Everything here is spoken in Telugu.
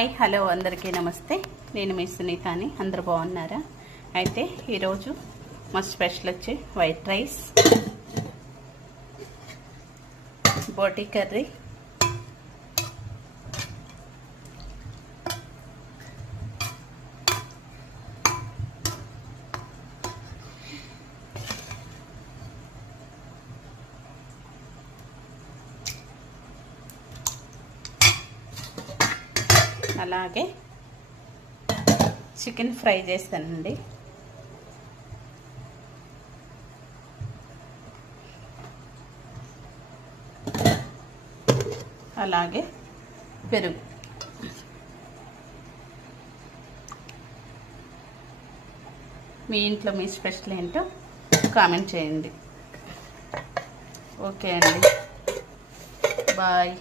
హాయ్ హలో అందరికీ నమస్తే. నేను మీ సునీతాని. అందరూ బాగున్నారా? అయితే ఈరోజు మా స్పెషల్ వచ్చి వైట్ రైస్, బోటి కర్రీ, అలాగే చికెన్ ఫ్రై చేస్తానండి. అలాగే పెరుగు. మీ ఇంట్లో మీ స్పెషల్ ఏంటో కామెంట్ చేయండి. ఓకే అండి, బాయ్.